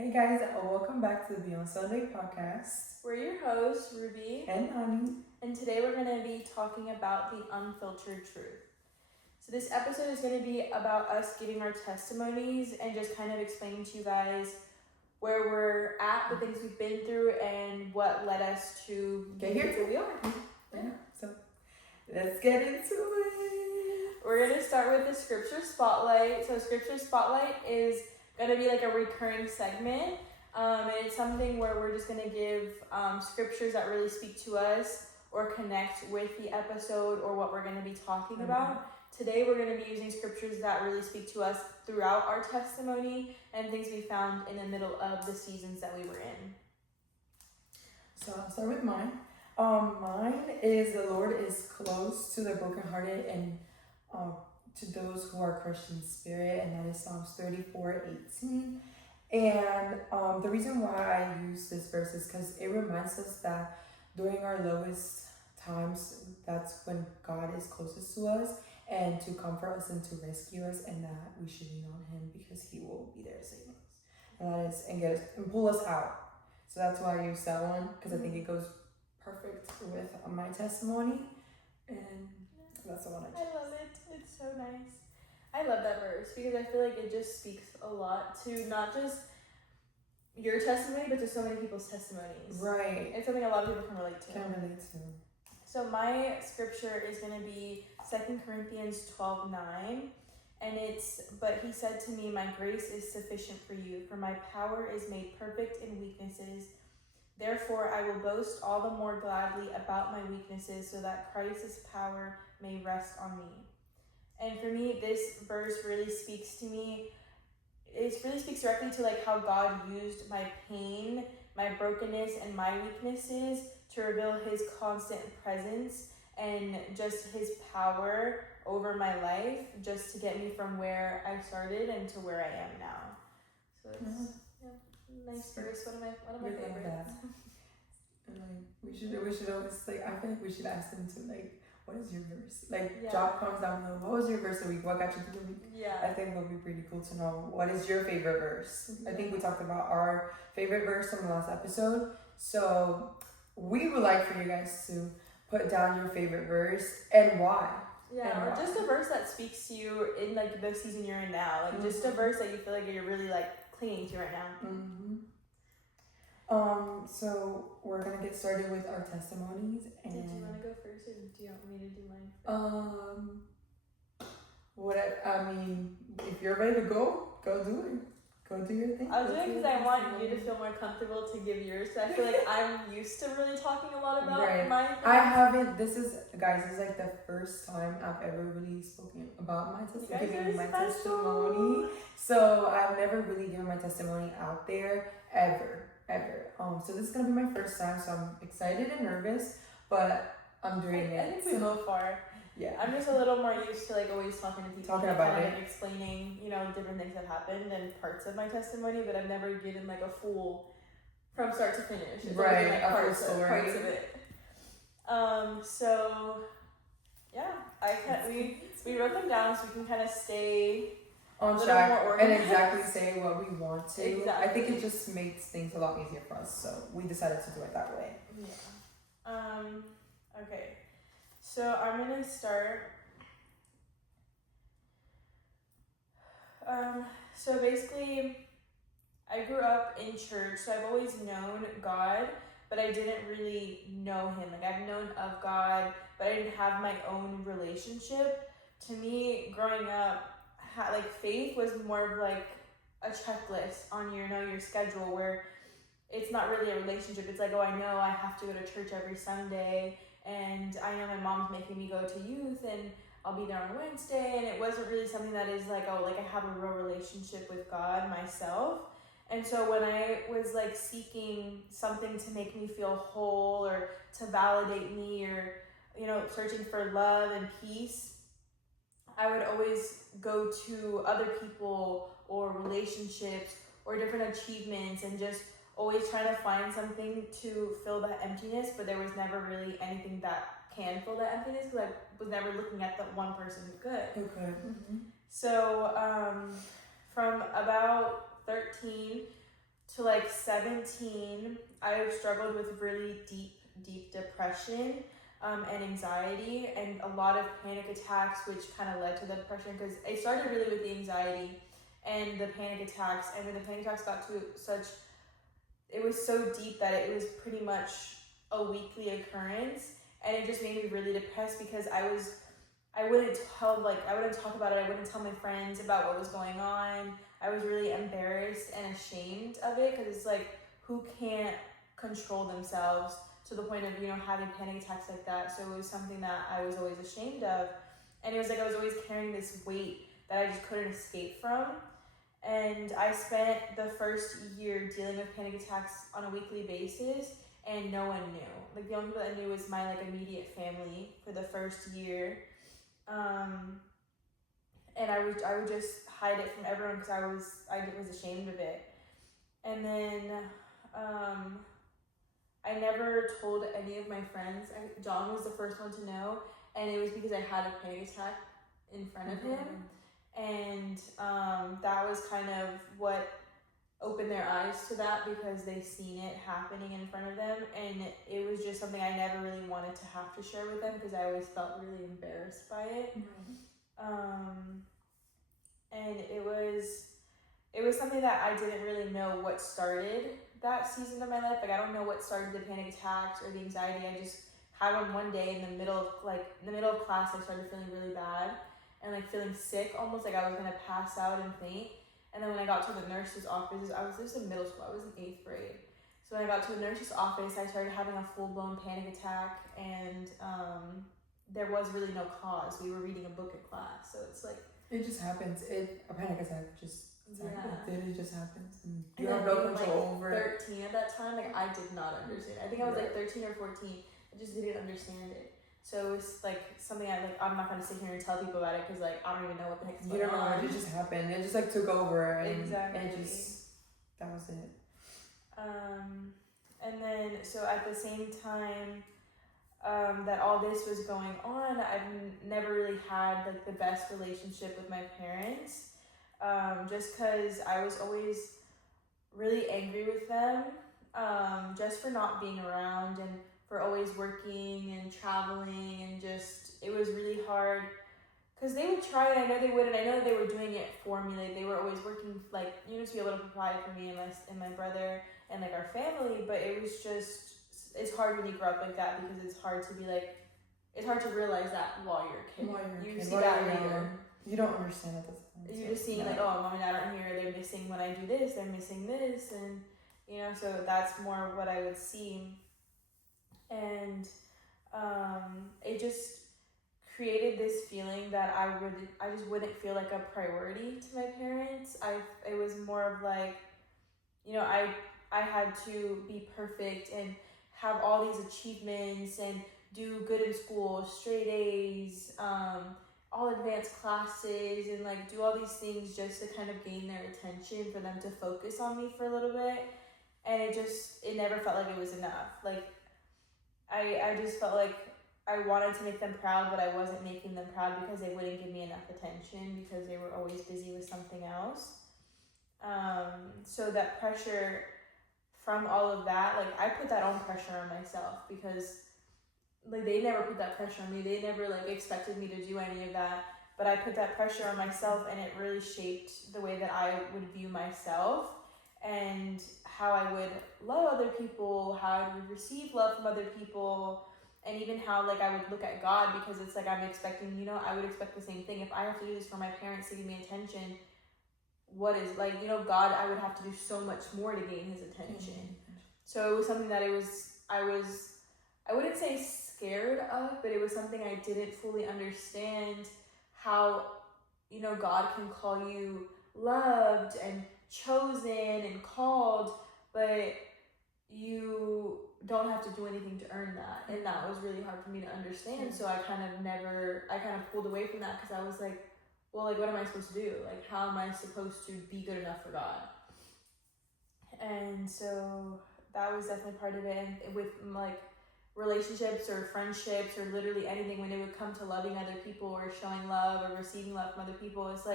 Hey guys, welcome back to the Beyond Sunday podcast. We're your hosts, Ruby and Nani. And today we're going to be talking about the unfiltered truth. So this episode is going to be about us giving our testimonies and just kind of explaining to you guys where we're at, the things we've been through, and what led us to get here where we are. Yeah, so let's get into it. We're going to start with the scripture spotlight. So scripture spotlight is going to be like a recurring segment. And it's something where we're just going to give scriptures that really speak to us or connect with the episode or what we're going to be talking about. Today we're going to be using scriptures that really speak to us throughout our testimony and things we found in the middle of the seasons that we were in. So I'll start with mine. Mine is the Lord is close to the brokenhearted and to those who are crushed in spirit, and that is Psalms 34:18. And the reason why I use this verse is because it reminds us that during our lowest times, that's when God is closest to us and to comfort us and to rescue us, and that we should lean on Him because He will be there to save us. And that is and get us and pull us out. So that's why I use that one, because I think it goes perfect with my testimony, and that's the one I chose. I love it. It's so nice. I love that verse because I feel like it just speaks a lot to not just your testimony, but to so many people's testimonies. Right. It's something a lot of people can relate to. So my scripture is going to be 2 Corinthians 12:9. And it's, but he said to me, my grace is sufficient for you, for my power is made perfect in weaknesses. Therefore, I will boast all the more gladly about my weaknesses so that Christ's power may rest on me. And for me, this verse really speaks to me. It really speaks directly to like how God used my pain, my brokenness, and my weaknesses to reveal His constant presence and just His power over my life, just to get me from where I started and to where I am now. So it's nice verse. One of my favorites. We should always like. I feel like we should ask them to like, what is your verse? Like, drop comments down below. What was your verse of the week? What got you through the week? Yeah. I think it would be pretty cool to know what is your favorite verse. I think we talked about our favorite verse from the last episode. So we would like for you guys to put down your favorite verse and why. Yeah, or just a verse that speaks to you in like the season you're in now. Like just a verse that you feel like you're really like clinging to right now. So we're gonna get started with our testimonies. And did you want to go first, or do you want me to do mine? I mean, if you're ready to go do it. Go do your thing. I'll do it because I want you to feel more comfortable to give yours. So I feel like I'm used to really talking a lot about my things. I haven't. This is like the first time I've ever really spoken about my testimony. So I've never really given my testimony out there ever. So this is gonna be my first time. So I'm excited and nervous, but I'm doing it. I think we both are. Yeah. I'm just a little more used to like always talking to people, about it, explaining, different things that happened and parts of my testimony, but I've never given like a full from start to finish. It's right, like a full story. Parts of it. So yeah, we wrote them down so we can kind of stay on track and exactly say what we want to. Exactly. I think it just makes things a lot easier for us, so we decided to do it that way. Yeah. Okay. So I'm gonna start. So basically, I grew up in church, so I've always known God, but I didn't really know Him. Like I've known of God, but I didn't have my own relationship. To me, growing up, faith was more of like a checklist on your schedule, where it's not really a relationship. It's like, oh, I know I have to go to church every Sunday. And I know my mom's making me go to youth and I'll be there on Wednesday. And it wasn't really something that is like, oh, like I have a real relationship with God myself. And so when I was like seeking something to make me feel whole or to validate me or, searching for love and peace, I would always go to other people or relationships or different achievements and just always trying to find something to fill that emptiness, but there was never really anything that can fill that emptiness because I was never looking at the one person who could. So from about 13 to like 17, I struggled with really deep depression and anxiety and a lot of panic attacks, which kind of led to the depression, because it started really with the anxiety and the panic attacks. And when the panic attacks got to it was so deep that it was pretty much a weekly occurrence, and it just made me really depressed because I wouldn't talk about it. I wouldn't tell my friends about what was going on. I was really embarrassed and ashamed of it, because it's like, who can't control themselves to the point of, having panic attacks like that? So it was something that I was always ashamed of. And it was like I was always carrying this weight that I just couldn't escape from. And I spent the first year dealing with panic attacks on a weekly basis, and no one knew. Like, the only people that knew was my immediate family for the first year. And I would just hide it from everyone because I was ashamed of it. And then I never told any of my friends. John was the first one to know, and it was because I had a panic attack in front of him. And that was kind of what opened their eyes to that, because they seen it happening in front of them, and it was just something I never really wanted to have to share with them, because I always felt really embarrassed by it. And it was something that I didn't really know what started that season of my life. Like, I don't know what started the panic attacks or the anxiety. I just had one day in the middle of class. I started feeling really bad and feeling sick, almost like I was gonna pass out and faint. And then when I got to the nurse's office, this was in middle school, I was in 8th grade. So when I got to the nurse's office, I started having a full-blown panic attack, and there was really no cause. We were reading a book in class, so it's like... It just happens. A panic attack just happens. It just happens. And you and have no control over it. 13 at that time, I did not understand. I think I was 13 or 14. I just didn't understand it. So it was something I'm not going to sit here and tell people about it, because I don't even know what the heck is going on. You don't know, it just happened. It just took over, and exactly. That was it. And then, so at the same time that all this was going on, I've never really had the best relationship with my parents, just because I was always really angry with them, just for not being around and for always working and traveling, and just, it was really hard, because they would try, and I know they would, and I know they were doing it for me. They were always working to be able to provide for me and my brother and our family. But it was just, it's hard when you grow up like that, because it's hard to be it's hard to realize that while you're a kid. You see that later. You don't understand at this point. You're just seeing oh, mom and dad aren't here, they're missing when I do this, they're missing this, and so that's more what I would see. And it just created this feeling that I just wouldn't feel like a priority to my parents. It was more of I had to be perfect and have all these achievements and do good in school, straight A's, all advanced classes, and do all these things just to kind of gain their attention, for them to focus on me for a little bit. And it never felt like it was enough. I just felt like I wanted to make them proud, but I wasn't making them proud, because they wouldn't give me enough attention, because they were always busy with something else. So that pressure from all of that, I put that own pressure on myself, because they never put that pressure on me. They never expected me to do any of that, but I put that pressure on myself, and it really shaped the way that I would view myself, and how I would love other people, how I would receive love from other people, and even how I would look at God, because it's I'm expecting, I would expect the same thing. If I have to do this for my parents to give me attention, what is God, I would have to do so much more to gain his attention. So it was something that I wouldn't say scared of, but it was something I didn't fully understand, how God can call you loved and chosen and called, but you don't have to do anything to earn that. And that was really hard for me to understand. So I kind of pulled away from that, because I was well, what am I supposed to do? How am I supposed to be good enough for God? And so that was definitely part of it. And with relationships or friendships or literally anything, when it would come to loving other people or showing love or receiving love from other people, it's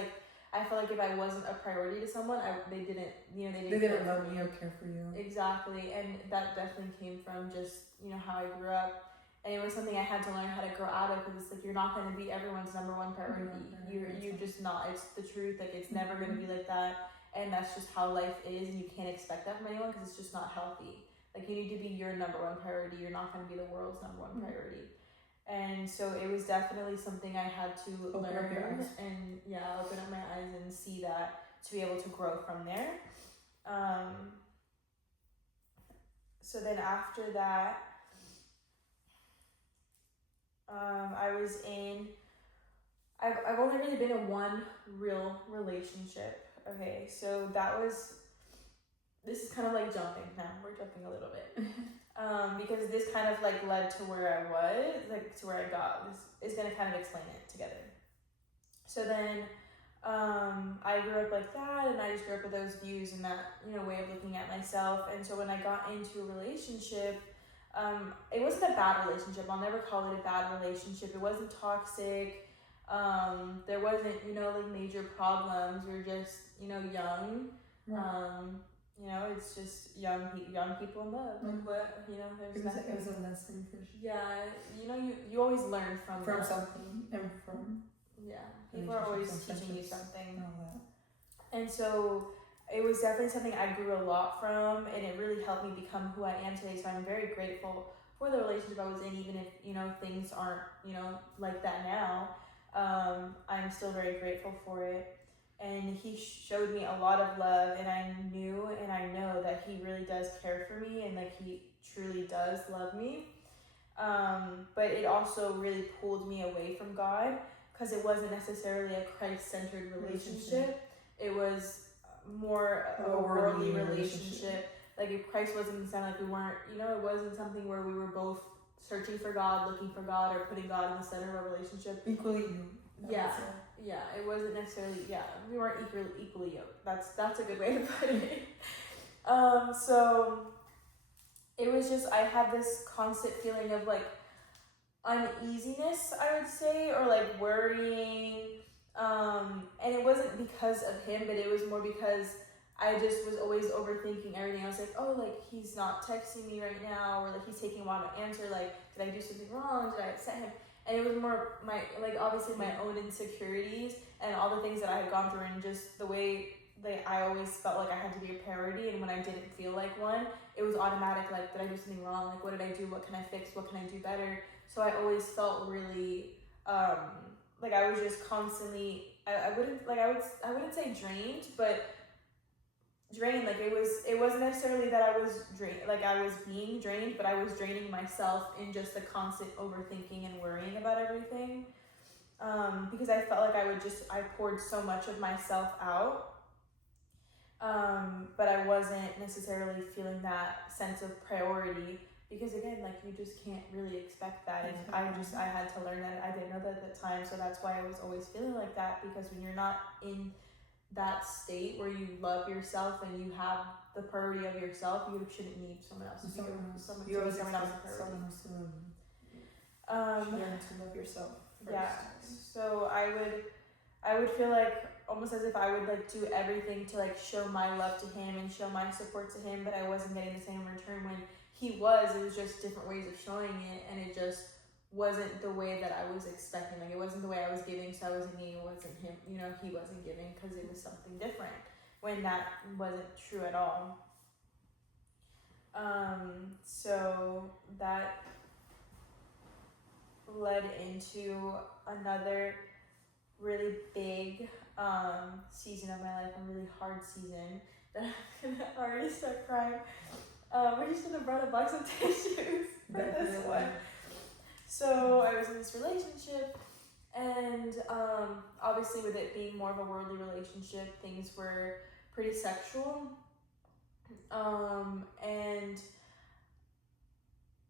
I felt like if I wasn't a priority to someone, they didn't love me or care for you. Exactly, and that definitely came from just, how I grew up. And it was something I had to learn how to grow out of, because it's like, you're not going to be everyone's number one priority. You're just not. It's the truth. Like, it's never going to be like that. And that's just how life is, and you can't expect that from anyone, because it's just not healthy. Like, you need to be your number one priority. You're not going to be the world's number one priority. And so it was definitely something I had to learn and open up my eyes and see that, to be able to grow from there. So then after that, I've only really been in one real relationship. Okay, so this is kind of like jumping now. We're jumping a little bit. Because this kind of like led to where I was, like to where I got. This is going to kind of explain it together. So then I grew up like that, and I just grew up with those views and that, way of looking at myself. And so when I got into a relationship, it wasn't a bad relationship. I'll never call it a bad relationship. It wasn't toxic. There wasn't, like major problems. We were just, young. It's just young people in love. Like what, there's nothing. It was a lesson for sure. Yeah, you always learn from something and from. Yeah, people are always teaching you something. And so it was definitely something I grew a lot from, and it really helped me become who I am today. So I'm very grateful for the relationship I was in, even if, things aren't, like that now. I'm still very grateful for it. And he showed me a lot of love, and I knew and I know that he really does care for me, and like he truly does love me. But it also really pulled me away from God, because it wasn't necessarily a Christ-centered relationship. It was more of a worldly relationship. Like, if Christ wasn't sound like we weren't, it wasn't something where we were both searching for God, looking for God, or putting God in the center of our relationship. Equally you. Yeah, it wasn't necessarily, we weren't equally yoked. That's a good way to put it. So it was just, I had this constant feeling of like uneasiness, I would say, or like worrying. And it wasn't because of him, but it was more because I just was always overthinking everything. I was like, oh, like he's not texting me right now, or like he's taking a while to answer. Like, did I do something wrong? Did I upset him? And it was more obviously my own insecurities and all the things that I had gone through, and just the way that I always felt like I had to be a priority. And when I didn't feel like one, it was automatic. Like, did I do something wrong? Like, what did I do? What can I fix? What can I do better? So I always felt really, like I was just constantly, I wouldn't say drained, but drained. Like, it wasn't necessarily that I was drained, like I was being drained, but I was draining myself in just the constant overthinking and worrying about everything. Because I felt like I poured so much of myself out. But I wasn't necessarily feeling that sense of priority, because again, like, you just can't really expect that. And I had to learn that. I didn't know that at the time. So that's why I was always feeling like that, because when you're not in that state where you love yourself and you have the priority of yourself, you shouldn't need someone else. You always someone else's priority. Learn to love yourself first. Yeah. So I would feel like almost as if I would like do everything to like show my love to him and show my support to him, but I wasn't getting the same return when he was. It was just different ways of showing it, and it just wasn't the way that I was expecting. Like, it wasn't the way I was giving, so I wasn't getting. It wasn't him, he wasn't giving, because it was something different, when that wasn't true at all. So that led into another really big season of my life, a really hard season that I'm gonna already start crying. We should have brought a box of tissues for this one. So I was in this relationship, and obviously with it being more of a worldly relationship, things were pretty sexual. And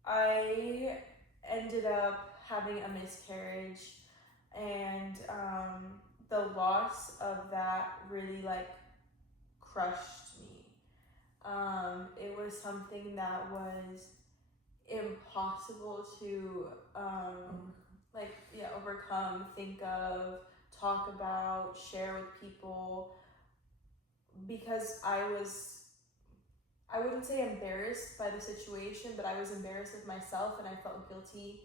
I ended up having a miscarriage, and the loss of that really like crushed me. It was something that was impossible to overcome, think of, talk about, share with people, because I wouldn't say embarrassed by the situation, but I was embarrassed of myself, and I felt guilty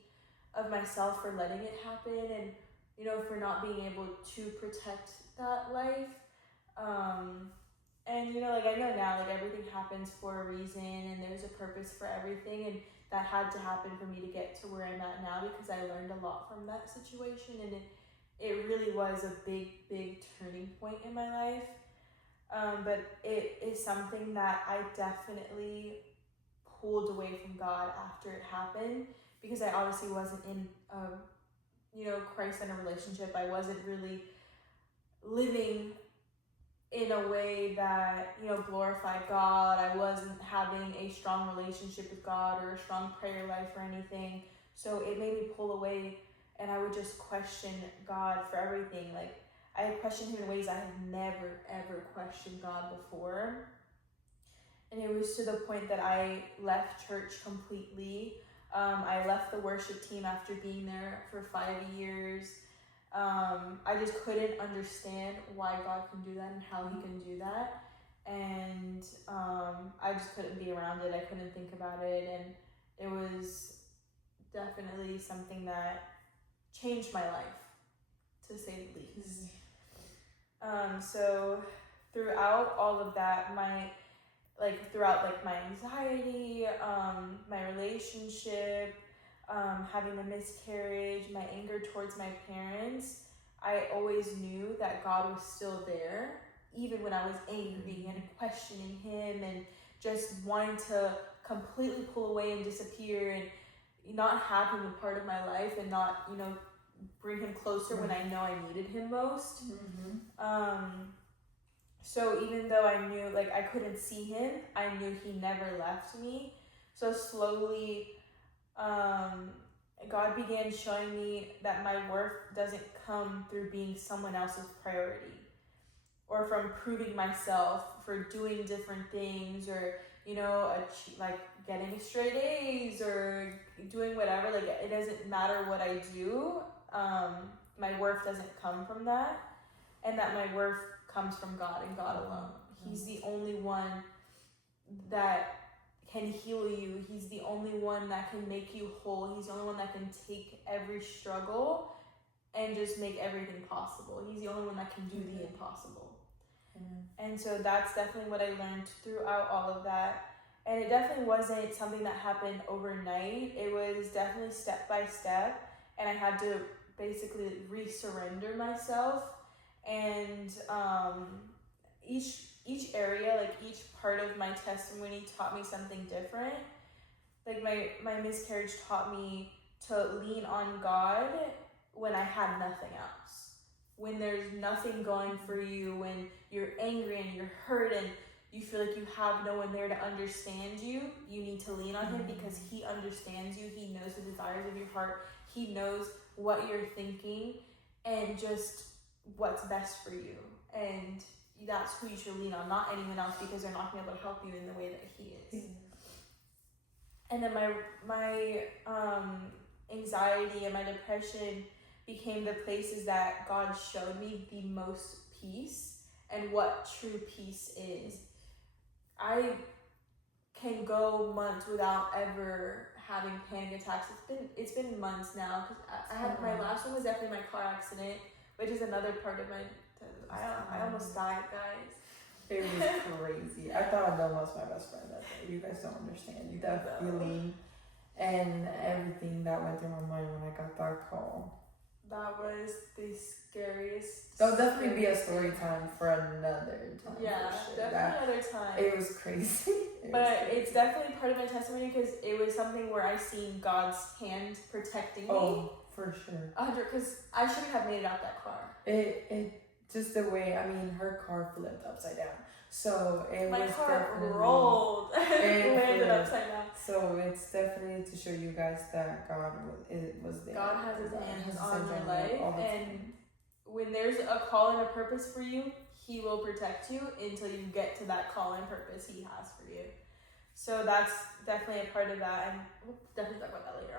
of myself for letting it happen, and, you know, for not being able to protect that life. And, you know, like, I know now, like, everything happens for a reason, and there's a purpose for everything, and that had to happen for me to get to where I'm at now, because I learned a lot from that situation, and it really was a big turning point in my life. But it is something that I definitely pulled away from God after it happened, because I obviously wasn't in Christ-centered relationship. I wasn't really living in a way that, you know, glorified God. I wasn't having a strong relationship with God or a strong prayer life or anything. So it made me pull away, and I would just question God for everything. Like, I had questioned him in ways I had never, ever questioned God before. And it was to the point that I left church completely. I left the worship team after being there for 5 years. I just couldn't understand why God can do that and how he can do that. And I just couldn't be around it. I couldn't think about it. And it was definitely something that changed my life, to say the least. So throughout all of that, throughout my anxiety, my relationship, having a miscarriage, my anger towards my parents, I always knew that God was still there, even when I was angry and questioning him and just wanting to completely pull away and disappear and not have him a part of my life and not, you know, bring him closer when I know I needed him most. So even though I knew, like, I couldn't see him, I knew he never left me. So slowly, God began showing me that my worth doesn't come through being someone else's priority, or from proving myself for doing different things, or, you know, like getting straight A's or doing whatever. Like, it doesn't matter what I do. My worth doesn't come from that, and that my worth comes from God and God alone. He's the only one that can heal you. He's the only one that can make you whole. He's the only one that can take every struggle and just make everything possible. He's the only one that can do the impossible. And so that's definitely what I learned throughout all of that. And it definitely wasn't something that happened overnight. It was definitely step by step, and I had to basically resurrender myself. And each area, like each part of my testimony taught me something different. Like my miscarriage taught me to lean on God when I had nothing else. When there's nothing going for you, when you're angry and you're hurt and you feel like you have no one there to understand you, you need to lean on him, because he understands you. He knows the desires of your heart. He knows what you're thinking and just what's best for you. And that's who you should lean on, not anyone else, because they're not going to be able to help you in the way that he is. And then my anxiety and my depression became the places that God showed me the most peace and what true peace is. I can go months without ever having panic attacks. It's been months now, because I had my last one was definitely my car accident, which is another part of my. I almost died, guys. It was crazy. I thought I lost my best friend that day. You guys don't understand that feeling and everything that went through my mind when I got that call. That was the scariest. That'll definitely be a story time for another time. Yeah, definitely another time. It was crazy. It's definitely part of my testimony, because it was something where I seen God's hand protecting me. Oh, for sure. 100, because I shouldn't have made it out that car. It just the way, I mean, her car flipped upside down. So my car rolled and landed upside down. So it's definitely to show you guys that God was there. God has his hands on your life, and when there's a call and a purpose for you, he will protect you until you get to that call and purpose he has for you. So that's definitely a part of that, and we'll definitely talk about that later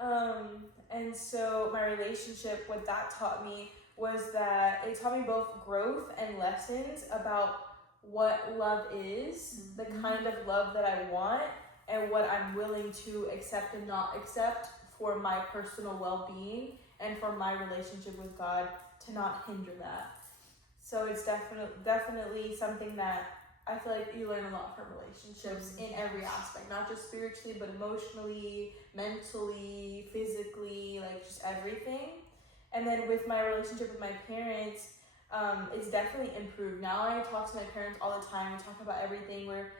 on. And so my relationship, what that taught me was that it taught me both growth and lessons about what love is, the kind of love that I want, and what I'm willing to accept and not accept for my personal well-being and for my relationship with God to not hinder that. So it's definitely something that I feel like you learn a lot from relationships in every aspect, not just spiritually, but emotionally, mentally, physically, like just everything. And then with my relationship with my parents, it's definitely improved. Now I talk to my parents all the time. We talk about everything. We're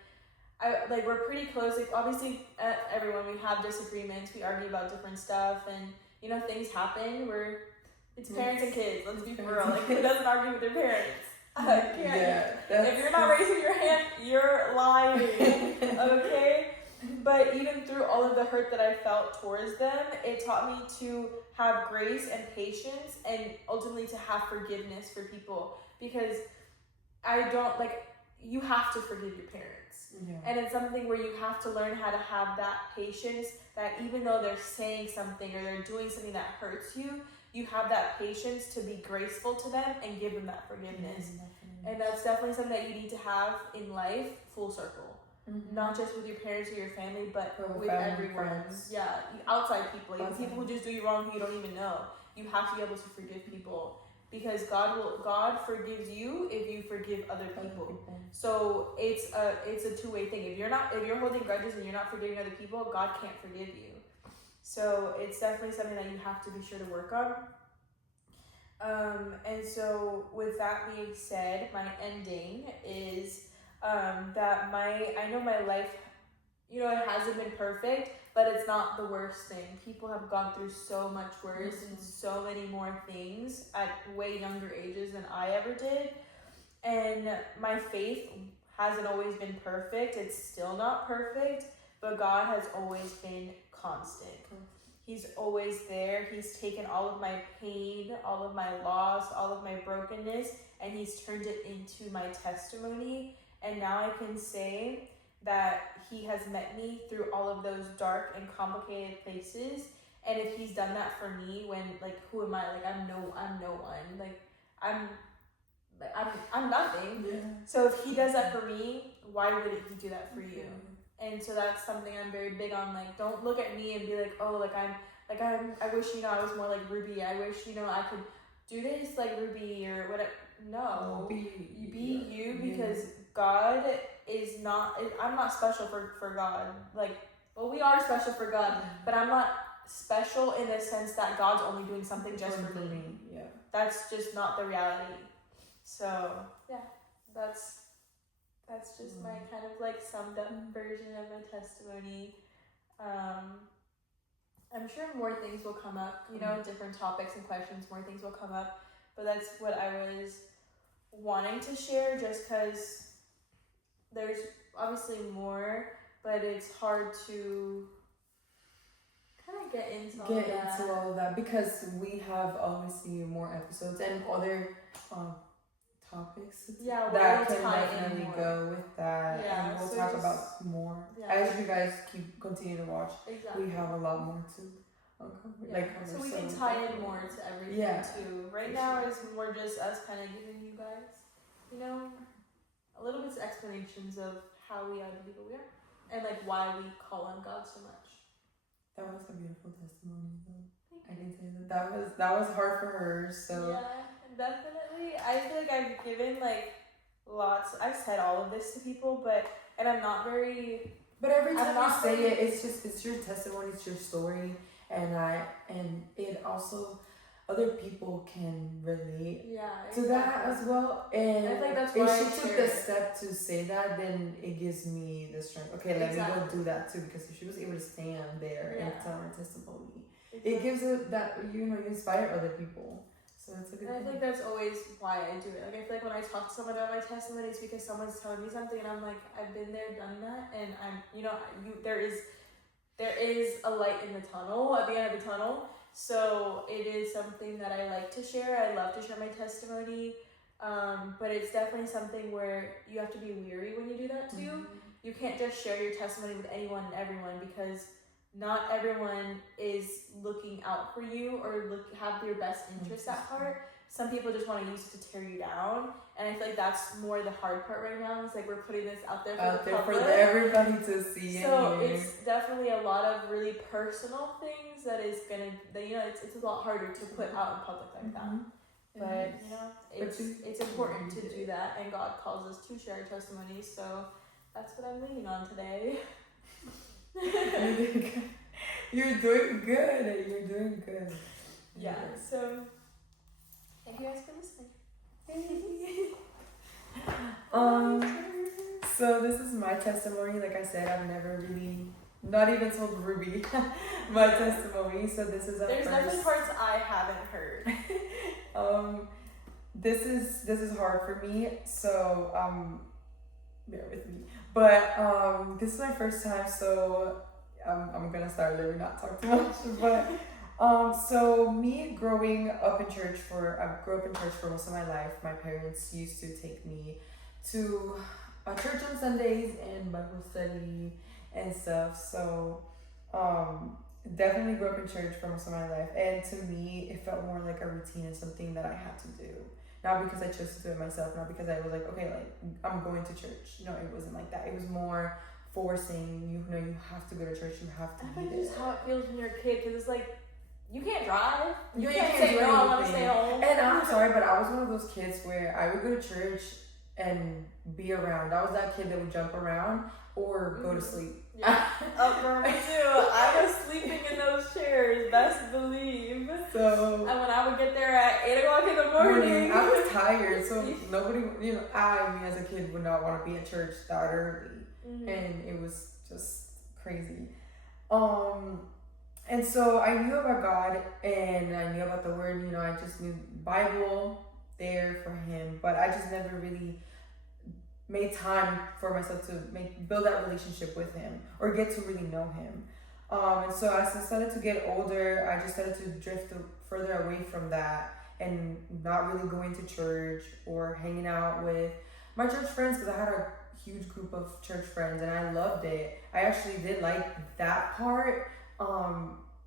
pretty close. Like obviously, everyone, we have disagreements. We argue about different stuff, and you know things happen. It's parents and kids. Let's be for real. Like who doesn't argue with their parents? If you're not raising your hand, you're lying. Okay? But even through all of the hurt that I felt towards them, it taught me to have grace and patience and ultimately to have forgiveness for people, because you have to forgive your parents. Yeah. And it's something where you have to learn how to have that patience, that even though they're saying something or they're doing something that hurts you, you have that patience to be graceful to them and give them that forgiveness. And that's definitely something that you need to have in life, full circle. Not just with your parents or your family, but with everyone. Friends. Yeah, outside people, even people who just do you wrong who you don't even know. You have to be able to forgive people, because God forgives you if you forgive other people. So it's a two-way thing. If you're holding grudges and you're not forgiving other people, God can't forgive you. So it's definitely something that you have to be sure to work on. And so with that being said, my ending is that I know my life, it hasn't been perfect, but it's not the worst thing. People have gone through so much worse and so many more things at way younger ages than I ever did. And my faith hasn't always been perfect. It's still not perfect, but God has always been constant. He's always there. He's taken all of my pain, all of my loss, all of my brokenness, and he's turned it into my testimony. And now I can say that he has met me through all of those dark and complicated places. And if he's done that for me, when who am I? I'm no one. I'm nothing. Yeah. So if he does that for me, why wouldn't he do that for you? And so that's something I'm very big on. Don't look at me and be like, oh, I wish, I was more like Ruby. I wish, I could do this like Ruby or whatever. No, be you, because God is not, I'm not special for God. We are special for God, but I'm not special in the sense that God's only doing something just for me. Yeah. That's just not the reality. So, yeah, that's just my kind of summed up version of my testimony. I'm sure more things will come up, different topics and questions, more things will come up, but that's what I was wanting to share, just because there's obviously more, but it's hard to kind of get into all of that because we have obviously more episodes and other topics that can definitely go with that, and we'll talk about more as you guys continue to watch. Exactly. We have a lot more to uncover. So we can tie in more to everything too. Right now it's more just us kind of giving you guys, a little bit of explanations of how we are the people we are, and why we call on God so much. That was a beautiful testimony, though. I can say that was hard for her. So yeah, definitely. I feel like I've given lots. I've said all of this to people, and I'm not very. But every time you say it, it's your testimony, it's your story, and it also other people can relate to that as well. And I think that's why if she took the step to say that, then it gives me the strength. Okay, let me go do that too, because if she was able to stand there and tell her testimony, it gives it that you inspire other people. So it's a good thing. I think that's always why I do it. I feel like when I talk to someone about my testimony, it's because someone's telling me something, and I'm like, I've been there, done that, and there is a light in the tunnel, at the end of the tunnel. So it is something that I like to share. I love to share my testimony, but it's definitely something where you have to be wary when you do that too. You can't just share your testimony with anyone and everyone, because not everyone is looking out for you or have your best interests at heart. some people just want to use it to tear you down, and I feel like that's more the hard part right now. It's like we're putting this out there for the public, everybody to see. So it's definitely a lot of really personal things that is it's a lot harder to put out in public like that. But it's important to do that, and God calls us to share our testimonies. So that's what I'm leaning on today. You're doing good. You're doing good. Yeah. So thank you guys for listening. So this is my testimony. Like I said, I've never really, not even told Ruby my testimony. So this is There's definitely parts I haven't heard. This is hard for me. So bear with me. But this is my first time. So I'm gonna start literally not talk too much. But so me growing up in church I grew up in church for most of my life. My parents used to take me to a church on Sundays and Bible study and stuff. So definitely grew up in church for most of my life. And to me, it felt more like a routine and something that I had to do. Not because I chose to do it myself, not because I was like, okay, like I'm going to church. No, it wasn't like that. It was more forcing, you have to go to church, you have to be there. That's just how it feels when you're a kid, because it's like, you can't drive. You can't say, no, I want to stay home. And I'm sorry, but I was one of those kids where I would go to church and be around. I was that kid that would jump around or go to sleep. Yeah. For me too. I was sleeping in those chairs, best believe. So, and when I would get there at 8 o'clock in the morning, I was tired. So nobody, I as a kid would not want to be at church that early. And it was just crazy. And so I knew about God and I knew about the word, I just knew Bible there for him, but I just never really made time for myself to build that relationship with him or get to really know him. And so as I started to get older, I just started to drift further away from that and not really going to church or hanging out with my church friends, because I had a huge group of church friends and I loved it. I actually did like that part.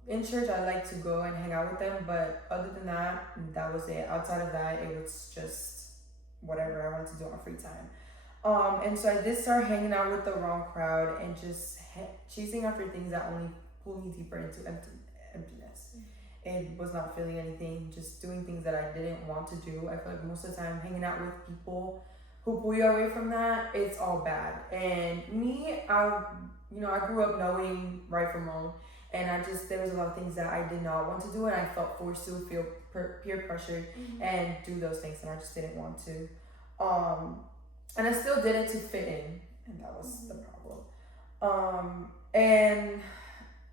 In church, I like to go and hang out with them, but other than that, that was it. Outside of that, it was just whatever I wanted to do on free time. And so I did start hanging out with the wrong crowd and just chasing after things that only pull me deeper into emptiness. And was not feeling anything, just doing things that I didn't want to do. I feel like most of the time hanging out with people who pull you away from that, it's all bad. And me, I grew up knowing right from wrong. And there was a lot of things that I did not want to do, and I felt forced to feel peer pressured and do those things, and I just didn't want to. And I still did it to fit in, and that was the problem. And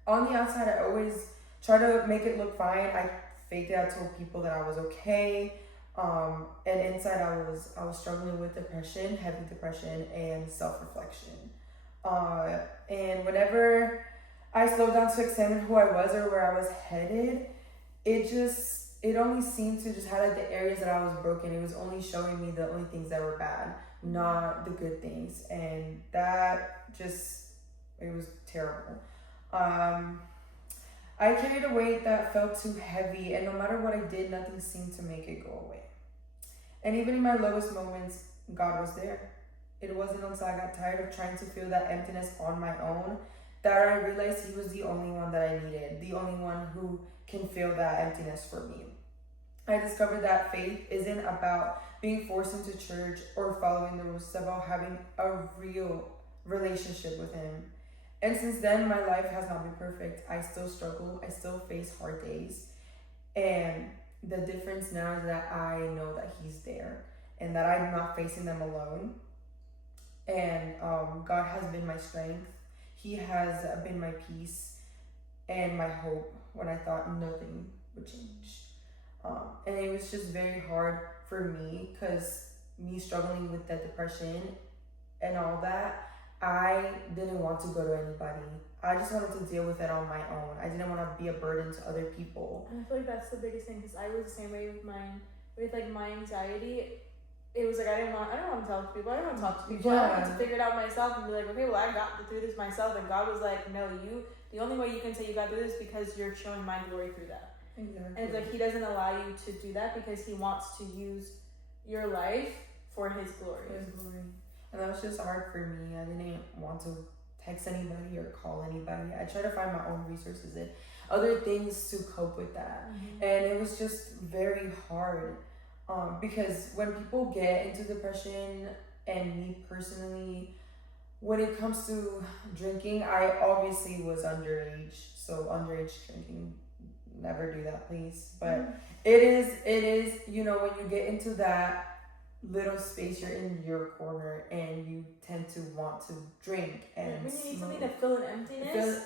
on the outside, I always try to make it look fine. I faked it. I told people that I was okay. And inside, I was struggling with depression, heavy depression, and self-reflection. And whenever I slowed down to examine who I was or where I was headed, it only seemed to just highlight the areas that I was broken. It was only showing me the only things that were bad, not the good things. And that it was terrible. I carried a weight that felt too heavy, and no matter what I did, nothing seemed to make it go away. And even in my lowest moments, God was there. It wasn't until I got tired of trying to feel that emptiness on my own that I realized he was the only one that I needed, the only one who can feel that emptiness for me. I discovered that faith isn't about being forced into church or following the rules. It's about having a real relationship with him. And since then, my life has not been perfect. I still struggle. I still face hard days. And the difference now is that I know that he's there and that I'm not facing them alone. And God has been my strength. He has been my peace and my hope when I thought nothing would change. And it was just very hard for me because me struggling with that depression and all that, I didn't want to go to anybody. I just wanted to deal with it on my own. I didn't want to be a burden to other people. And I feel like that's the biggest thing, because I was the same way with mine. With like my anxiety, it was like I didn't want to talk to people. I wanted to figure it out myself and be like, okay, well, I got through this myself. And God was like, no, the only way you can say you got through this because you're showing my glory through that. Exactly. And it's like he doesn't allow you to do that because he wants to use your life for his glory. For his glory. And that was just hard for me. I didn't want to text anybody or call anybody. I tried to find my own resources and other things to cope with that. Mm-hmm. And it was just very hard. Because when people get into depression, and me personally, when it comes to drinking, I obviously was underage. So underage drinking, never do that, please. But it is, you know, when you get into that little space, you're in your corner and you tend to want to drink and when you need smoke. something to fill an emptiness.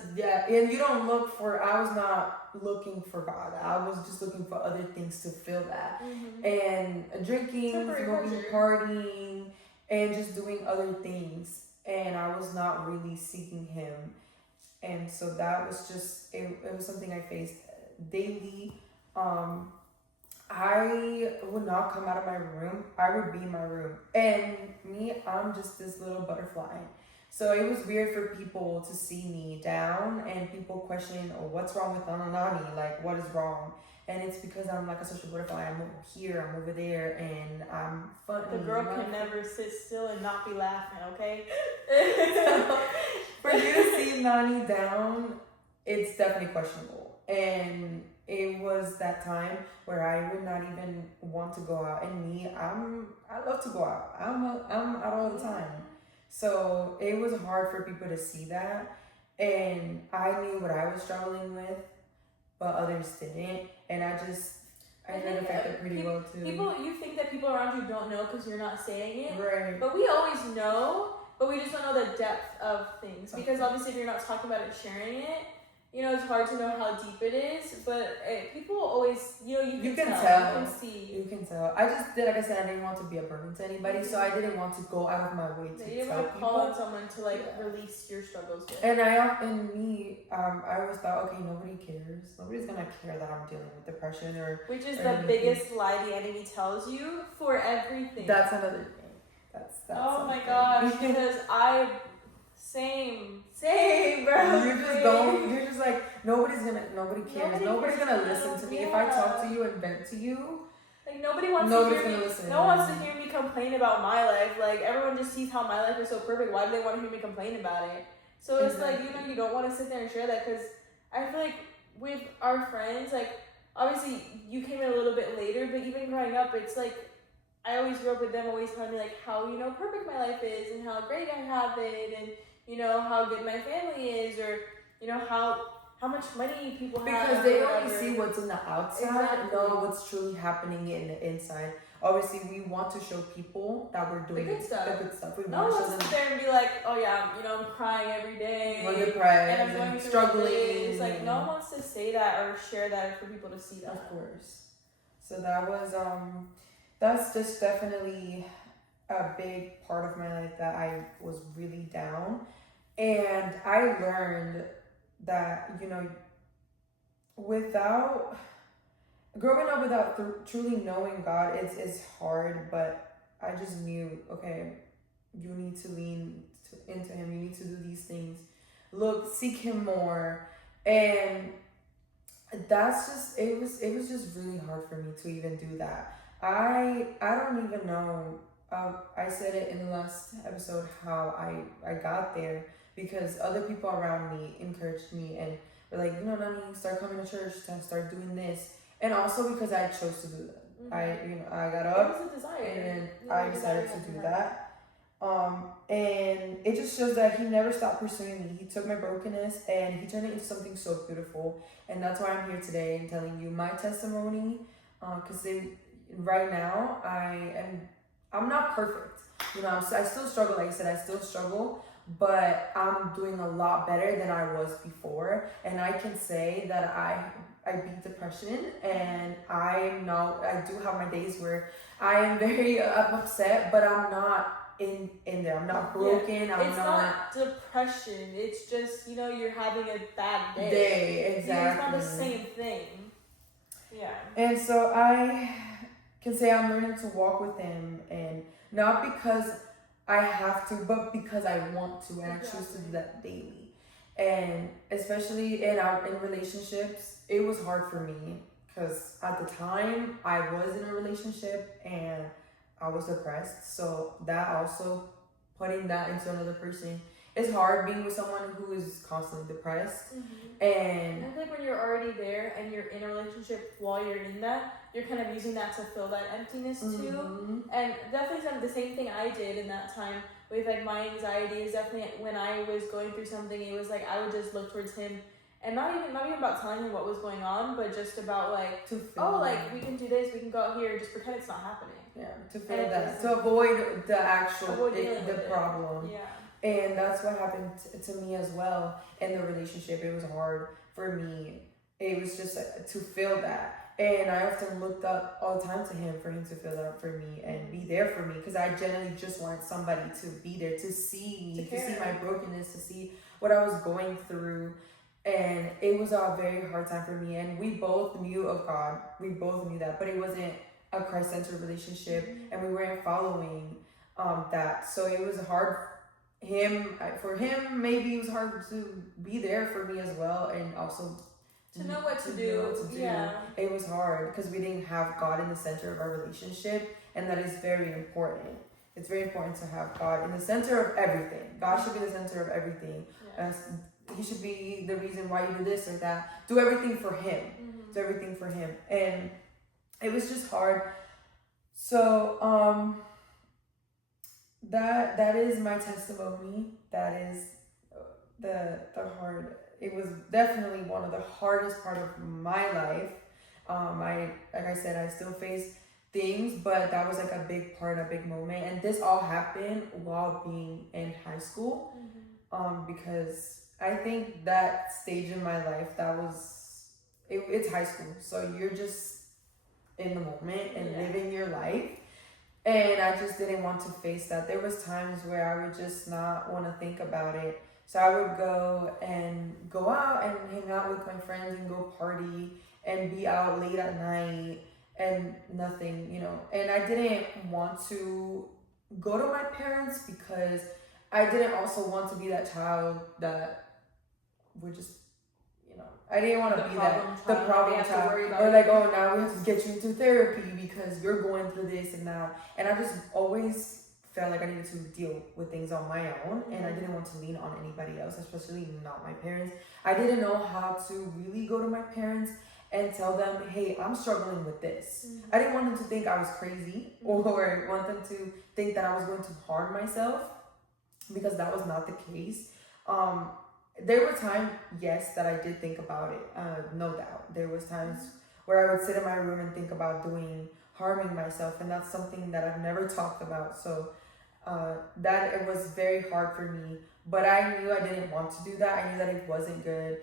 And you don't look for, I was not looking for God. I was just looking for other things to fill that. And drinking, smoking, partying, and just doing other things. And I was not really seeking Him. And so that was just, it was something I faced daily. I would not come out of my room. I would be in my room. And me, I'm just this little butterfly. So it was weird for people to see me down and people question, oh, what's wrong with Nani? Like, what is wrong? And it's because I'm like a social butterfly. I'm over here, I'm over there, and I'm fun. The girl can never sit still and not be laughing, okay? So, for you to see Nani down, it's definitely questionable. And it was that time where I would not even want to go out. And me, I love to go out. I'm out all the time. So it was hard for people to see that. And I knew what I was struggling with, but others didn't. And I identified it pretty well too. You think that people around you don't know because you're not saying it. Right. But we always know, but we just don't know the depth of things. Because obviously if you're not talking about it, sharing it, you know, it's hard to know how deep it is, but people always, you know, you can tell. You can see. You can tell. I just did, like I said, I didn't want to be a burden to anybody, so I didn't want to go out of my way to you tell want to people. call on someone to release your struggles with. And I always thought, okay, nobody cares. Nobody's gonna care that I'm dealing with depression which is the biggest lie the enemy tells you for everything. That's another thing. That's oh my gosh, because Same, bro. You're just like, nobody cares. Nobody's gonna listen to me. If I talk to you and vent to you, like nobody's gonna listen. No one wants to hear me complain about my life. Like everyone just sees how my life is so perfect. Why do they want to hear me complain about it? So it's like, you know, you don't want to sit there and share that, because I feel like with our friends, like obviously you came in a little bit later, but even growing up, it's like I always grew up with them always telling me like how, you know, perfect my life is and how great I have it, and you know, how good my family is, or, you know, how much money people have. Because they only see what's on the outside, know what's truly happening in the inside. Obviously, we want to show people that we're doing the good stuff. We no one wants to sit there and be like, oh yeah, you know, I'm crying every day. We're depressed and I'm going through struggling. It's like, no one wants to say that or share that for people to see that. Of course. So that was, that's just definitely a big part of my life that I was really down. And I learned that, you know, growing up without truly knowing God, it's hard, but I just knew, okay, you need to lean into Him. You need to do these things. Seek Him more. And that's just, it was just really hard for me to even do that. I don't even know. I said it in the last episode how I got there, because other people around me encouraged me and were like, you know, Nani, start coming to church, start doing this. And also because I chose to do that. I got up it was a desire. and I decided to do that. And it just shows that He never stopped pursuing me. He took my brokenness and He turned it into something so beautiful. And that's why I'm here today and telling you my testimony. Because right now I'm not perfect. You know, I still struggle. Like I said, I still struggle. But I'm doing a lot better than I was before, and I can say that I beat depression, and I do have my days where I am I'm upset, but I'm not in there. I'm not broken. Yeah. It's not depression. It's just, you know, you're having a bad day. Exactly. It's not the same thing. Yeah. And so I can say I'm learning to walk with Him, and not because I have to, but because I want to, and I choose to do that daily. And especially in relationships, it was hard for me. because at the time I was in a relationship and I was depressed. So that also, putting that into another person, it's hard being with someone who is constantly depressed. And I feel like when you're already there and you're in a relationship while you're in that, you're kind of using that to fill that emptiness too. And definitely the same thing I did in that time with like my anxiety is definitely when I was going through something, it was like I would just look towards him. And not even about telling him what was going on, but just about like, like we can do this, we can go out here, just pretend it's not happening. Yeah, to feel that, to avoid the actual the problem. Yeah. And that's what happened to me as well in the relationship. It was hard for me. It was just to feel that. And I often looked up all the time to him for him to feel that for me and be there for me, because I genuinely just wanted somebody to be there, to see me, to see my brokenness, to see what I was going through. And it was a very hard time for me. And we both knew of God. We both knew that. But it wasn't a Christ-centered relationship. And we weren't following that. So it was hard for him, maybe it was hard to be there for me as well, and also to know what to do. Yeah, it was hard because we didn't have God in the center of our relationship, and that is very important. It's very important to have God in the center of everything. God should be the center of everything. He should be the reason why you do this or that. Do everything for him. Do everything for him. And it was just hard. So that is my testimony. That is the hard. It was definitely one of the hardest part of my life. Like I said, I still face things, but that was like a big part, a big moment. And this all happened while being in high school. Because I think that stage in my life, it's high school. So you're just in the moment and living your life. And I just didn't want to face that. There was times where I would just not want to think about it. So I would go out and hang out with my friends and go party and be out late at night and nothing, And I didn't want to go to my parents because I didn't also want to be that child that would just, I didn't want to be the problem child. Or like, oh, now we have to get you into therapy because you're going through this and that. And I just always felt like I needed to deal with things on my own, and I didn't want to lean on anybody else, especially not my parents. I didn't know how to really go to my parents and tell them, hey, I'm struggling with this. I didn't want them to think I was crazy or want them to think that I was going to harm myself, because that was not the case. There were times, yes, that I did think about it, no doubt. There was times where I would sit in my room and think about harming myself, and that's something that I've never talked about. So that it was very hard for me, but I knew I didn't want to do that. I knew that it wasn't good,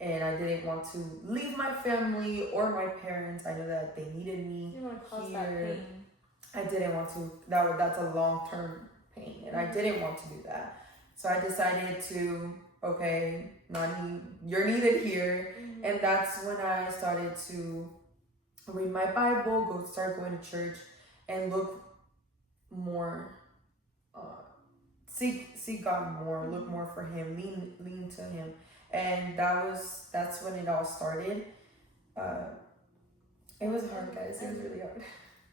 and I didn't want to leave my family or my parents. I knew that they needed me here. I didn't want to. That's a long-term pain, and I didn't want to do that. So I decided to, okay, Nani, you're needed here. And that's when I started to read my Bible, start going to church, and look more, seek God more, look more for him, lean to him. And that's when it all started. It was hard, guys. It was really hard.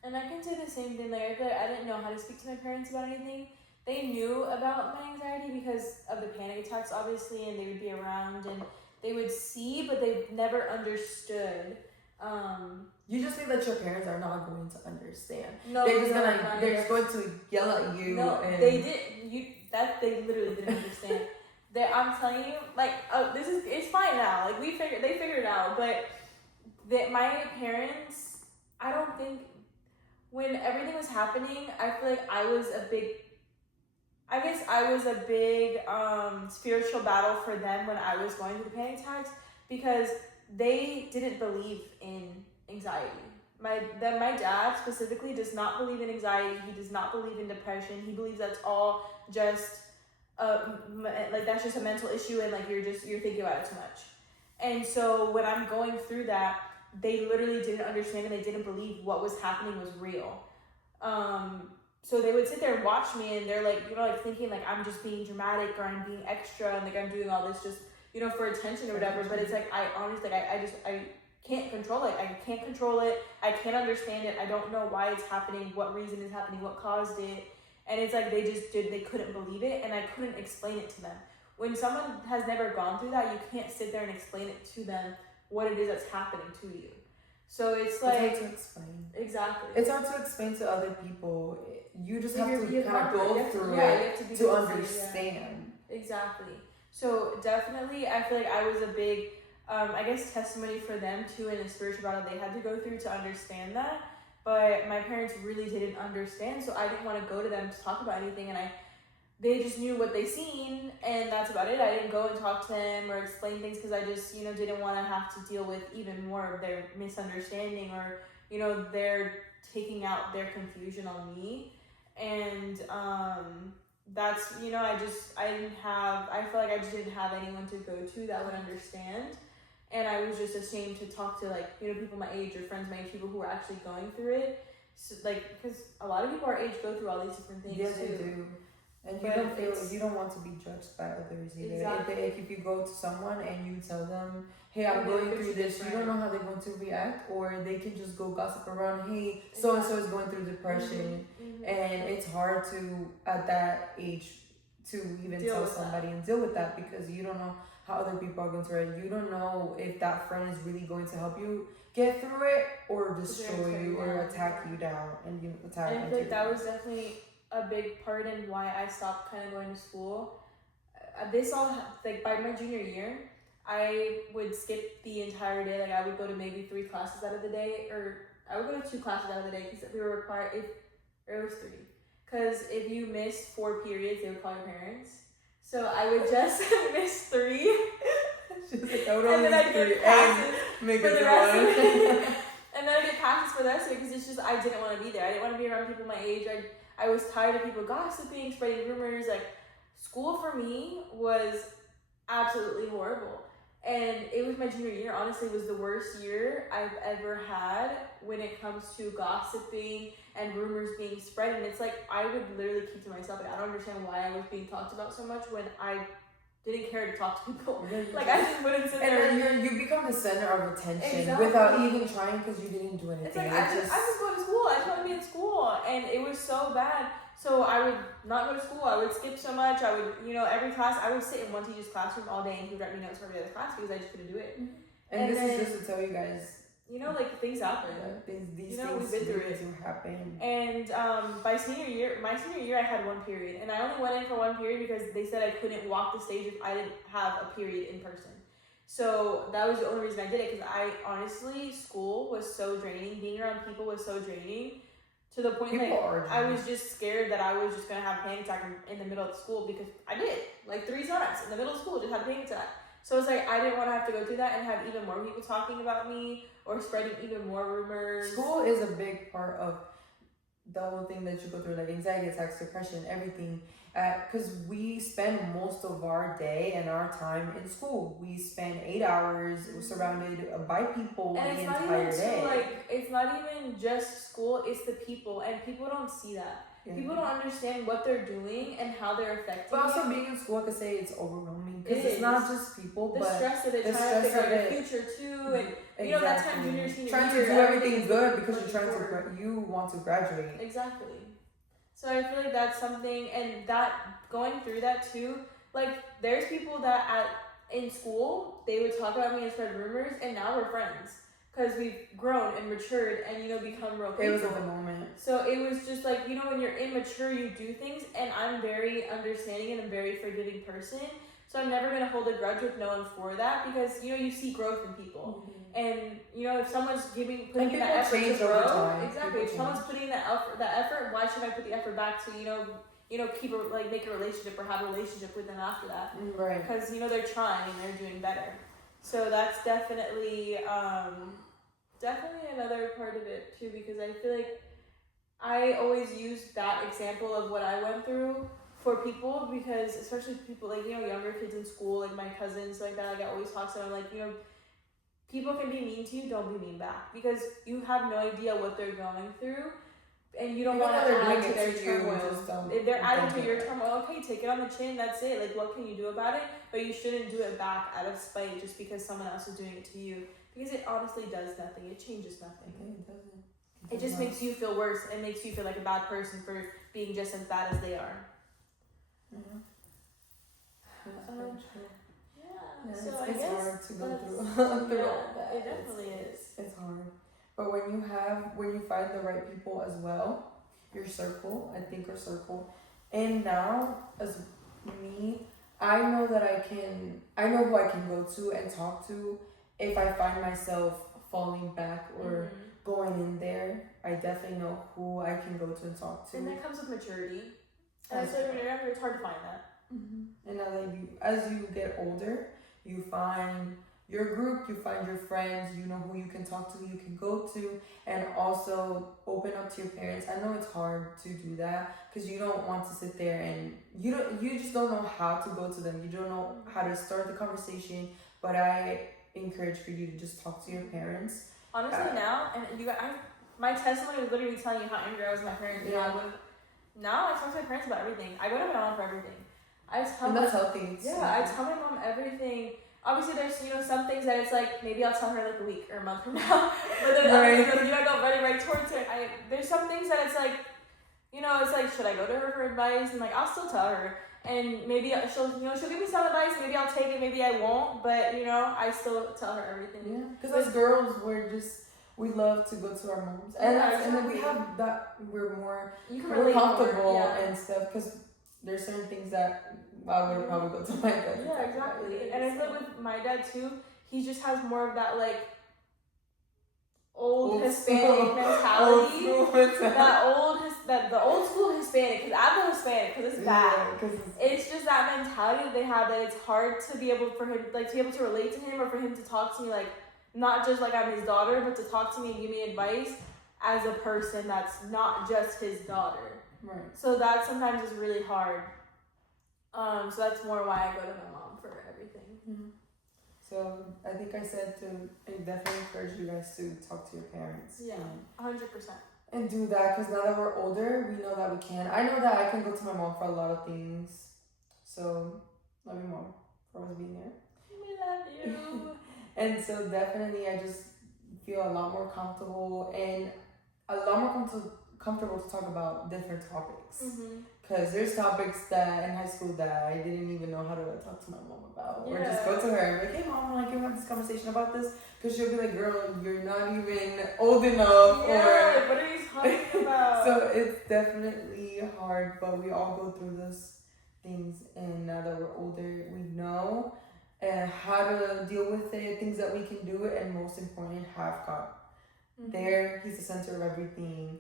And I can say the same thing. Like, I didn't know how to speak to my parents about anything. They knew about my anxiety because of the panic attacks, obviously, and they would be around and they would see, but they never understood. You just think that your parents are not going to understand. No, they're just going to yell at you. No, and they did. They literally didn't understand. I'm telling you, like, it's fine now. Like, they figured it out. But my parents, I don't think, when everything was happening, I feel like I was a big spiritual battle for them when I was going through the panic attacks, because they didn't believe in anxiety. My dad specifically does not believe in anxiety. He does not believe in depression. He believes that's all just that's just a mental issue, and like you're thinking about it too much. And so when I'm going through that, they literally didn't understand, and they didn't believe what was happening was real. So they would sit there and watch me, and they're like, thinking like I'm just being dramatic or I'm being extra and like I'm doing all this just, for attention or whatever. But it's like, I honestly, I can't control it. I can't control it. I can't understand it. I don't know why it's happening, what reason is happening, what caused it. And it's like they couldn't believe it, and I couldn't explain it to them. When someone has never gone through that, you can't sit there and explain it to them what it is that's happening to you. So it's like... It's hard to explain. Exactly. It's hard to explain to other people. You just have to kind of go through you it have to understand. Exactly. So definitely, I feel like I was a big, I guess, testimony for them too in the spiritual battle they had to go through to understand that. But my parents really didn't understand, so I didn't want to go to them to talk about anything, and they just knew what they seen, and that's about it. I didn't go and talk to them or explain things because I just, didn't want to have to deal with even more of their misunderstanding or, they're taking out their confusion on me. And that's, I feel like I just didn't have anyone to go to that would understand. And I was just ashamed to talk to, people my age or friends my age, people who were actually going through it. So, because a lot of people our age go through all these different things, yes, too. they do. And you don't want to be judged by others either. Exactly. If you go to someone and you tell them, hey, I'm going through this, you don't know how they're going to react, or they can just go gossip around, hey, so-and-so is going through depression. Mm-hmm. And it's hard to, at that age, to even tell somebody and deal with that because you don't know how other people are going to react. You don't know if that friend is really going to help you get through it or destroy you or attack you down and attack you. And I feel like that was definitely a big part in why I stopped kind of going to school. This all, by my junior year, I would skip the entire day. I would go to maybe 3 classes out of the day, or I would go to 2 classes out of the day because we were required, it was 3. Because if you missed 4 periods, they would call your parents. So I would just miss 3. She's like, I would and then I'd get passes make for it the rest of it. one. And then I'd get passes for the rest of it because it's just, I didn't want to be there. I didn't want to be around people my age. I was tired of people gossiping, spreading rumors. School for me was absolutely horrible. And it was my junior year. Honestly, it was the worst year I've ever had when it comes to gossiping and rumors being spread. And it's I would literally keep to myself. I don't understand why I was being talked about so much when I didn't care to talk to people. I just wouldn't sit there. And then you become the center of attention Exactly. without even trying because you didn't do anything. It's I just go to school. I just want to be in school. And it was so bad. So I would not go to school. I would skip so much. I would, every class, I would sit in one teacher's classroom all day and he would write me notes for every other class because I just couldn't do it. And this is just to tell you guys, things happen. These we've things been through it. do happen. And my senior year, I had 1 period. And I only went in for 1 period because they said I couldn't walk the stage if I didn't have a period in person. So that was the only reason I did it because I honestly, school was so draining. Being around people was so draining. To the point I was just scared that I was just going to have a panic attack in the middle of school because I did. 3 times in the middle of school, just had a panic attack. So it's I didn't want to have to go through that and have even more people talking about me or spreading even more rumors. School is a big part of the whole thing that you go through, anxiety attacks, depression, everything. Because we spend most of our day and our time in school. We spend 8 hours surrounded by people and the entire day. It's not even just school, it's the people. And people don't see that. Yeah. People don't understand what they're doing and how they're affecting. But also being in school, I could say it's overwhelming. Because it's not just people, the but stress of it, trying to figure out your future too. And exactly. That time junior, senior trying year, to do everything good because you want to graduate. Exactly. So I feel that's something, and that going through that too, there's people that in school, they would talk about me and spread rumors, and now we're friends. Because we've grown and matured and, become real people. It was at the moment. So it was just when you're immature, you do things, and I'm very understanding and a very forgiving person. So I'm never going to hold a grudge with no one for that because, you see growth in people. Mm-hmm. And, if someone's putting in that effort to grow, exactly. If someone's putting in that effort, why should I put the effort back to, keep make a relationship or have a relationship with them after that? Right. Because, they're trying and they're doing better. So that's definitely another part of it too, because I feel I always use that example of what I went through for people, because especially people younger kids in school, my cousins I always talk to them, people can be mean to you, don't be mean back, because you have no idea what they're going through. and you don't Even want though to they're add doing to it their to you, turmoil. just don't- If they're adding don't to do your it. turmoil, okay, take it on the chin, that's it. Like, what can you do about it? But you shouldn't do it back out of spite just because someone else is doing it to you. Because it honestly does nothing. It changes nothing. Okay, it doesn't. It just makes you feel worse. It makes you feel like a bad person for being just as bad as they are. Mm-hmm. Yeah, Yeah, so it's, I it's guess hard to go through, yeah, all that. it definitely is. It's hard. But when you find the right people as well, your circle, I think our circle, and now as me, I know that I know who I can go to and talk to if I find myself falling back or going in there. I definitely know who I can go to and talk to. And that comes with maturity. And so when you're younger, it's hard to find that. Mm-hmm. And now that as you get older, you find your group, you find your friends, you know who you can talk to, you can go to, and also open up to your parents. I know it's hard to do that because you don't want to sit there and you just don't know how to go to them. You don't know how to start the conversation. But I encourage for you to just talk to your parents. Honestly, now, and my testimony was literally telling you how angry I was with my parents. Yeah. Now I talk to my parents about everything. I go to my mom for everything. And that's healthy. I tell my mom everything. Obviously, there's some things that it's like maybe I'll tell her like a week or a month from now, but then right. I go right towards her. There's some things that it's like, it's like, should I go to her for advice? And like I'll still tell her, and maybe she'll give me some advice. Maybe I'll take it, maybe I won't. But I still tell her everything. Yeah, because as girls, we love to go to our moms, and then we have that we're more comfortable and stuff because there's certain things that I would probably go to my dad. Yeah, exactly. And I feel like with my dad too, he just has more of that like old Hispanic mentality. The old school Hispanic, because I'm a Hispanic, because it's bad. It's just that mentality that they have that it's hard to be able for him, like to be able to relate to him or for him to talk to me like not just like I'm his daughter, but to talk to me and give me advice as a person that's not just his daughter. Right. So that sometimes is really hard. So that's more why I go to my mom for everything. Mm-hmm. So I think I said I definitely encourage you guys to talk to your parents. Yeah, 100%. And do that because now that we're older, we know that we can. I know that I can go to my mom for a lot of things. So love you, mom, for always being there. We love you. And so definitely, I just feel a lot more comfortable and a lot more comfortable to talk about different topics. Because there's topics that in high school that I didn't even know how to talk to my mom about. Yeah. Or just go to her and be like, hey mom, can we have this conversation about this? Because she'll be like, girl, you're not even old enough. Yeah, like what are you talking about? So it's definitely hard, but we all go through those things. And now that we're older, we know how to deal with it, things that we can do, and most importantly, have God. There, he's the center of everything,